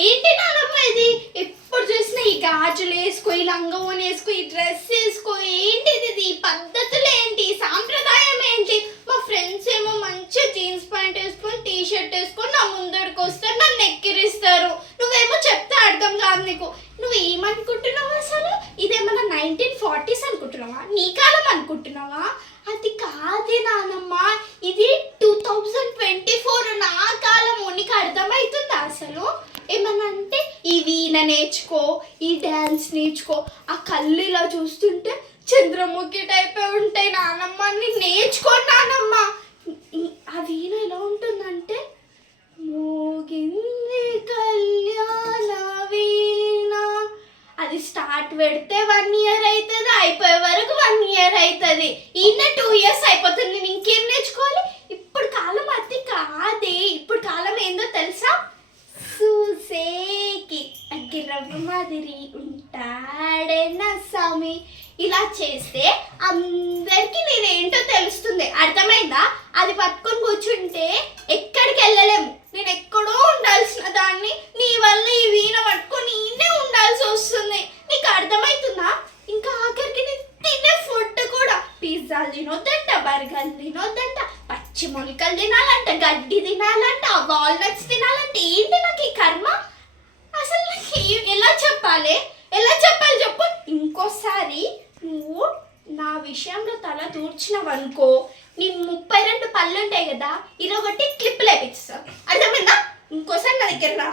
ఏంటి నానమ్మ ఇది? ఎప్పుడు చూసినా ఈ గాజులు వేసుకో ఈ లంగం వేసుకో ఈ డ్రెస్ వేసుకో. ఏంటిది ఇది? ఈ పద్ధతులు ఏంటి? సాంప్రదాయం ఏంటి? మా ఫ్రెండ్స్ ఏమో మంచిగా జీన్స్ ప్యాంట్ వేసుకొని టీ షర్ట్ వేసుకొని నా ముందడికి వస్తారు నన్ను ఎక్కిరిస్తారు. నువ్వేమో చెప్తే అర్థం కాదు నీకు. నువ్వు ఏమనుకుంటున్నావు అసలు? ఇదేమన్నా నైన్టీన్ ఫార్టీస్ అనుకుంటున్నావా? నీ కాలం అనుకుంటున్నావా? అది కాదే నానమ్మ. ఇది టూ థౌజండ్ ట్వంటీ ఫోర్ నా కాలము నీకు అర్థమవుతుందా అసలు ఏమన్నా అంటే ఈ వీణ నేర్చుకో ఈ డ్యాన్స్ నేర్చుకో ఆ కళ్ళు ఇలా చూస్తుంటే చంద్రముఖి టైప్ ఉంటాయి నానమ్మ నేర్చుకో నానమ్మ. ఆ వీణ ఎలా ఉంటుందంటే మోగింది కళ్యాణ వీణ. అది స్టార్ట్ పెడితే వన్ ఇయర్ అవుతుంది అయిపోయే వరకు వన్ ఇయర్ అవుతుంది ఈయన టూ ఇయర్స్ అయిపోతుంది నేను ఇంకేం నేర్చుకోవాలి ఇప్పుడు కాలం అది కాదే ఇప్పుడు కాలం ఏందో తెలుసా చూసేకి అగ్గిరవ్వ మాదిరి ఉంటాడే స్వామి. ఇలా చేస్తే అందరికి నేనేంటో తెలుస్తుంది. అర్థమైందా? అది పట్టుకొని కూర్చుంటే ఎక్కడికి వెళ్ళలేము నేను ఎక్కడో ఉండాల్సిన దాన్ని నీ వల్ల ఈ వీణ పట్టుకొని ఈయనే ఉండాల్సి వస్తుంది. నీకు అర్థమవుతుందా ఇంకా ఆఖరికి నేను తినే ఫుడ్ కూడా. పిజ్జాలు తినొద్దంట బర్గర్లు తినొద్దంట పచ్చి మొలకలు తినాలంట గడ్డి తినాలంట వాల్నట్స్ తినాలంట. ఏంటి నాకు ఈ కర్మ? చెప్పాలి. ఎలా చెప్పాలి చెప్పు? ఇంకోసారి నువ్వు నా విషయంలో తల తూర్చినవనుకో నీ ముప్పై రెండు పళ్ళు ఉంటాయి కదా ఇరొకటి క్లిప్ లేపిస్తాను అర్థమైందా? ఇంకోసారి నా దగ్గర రా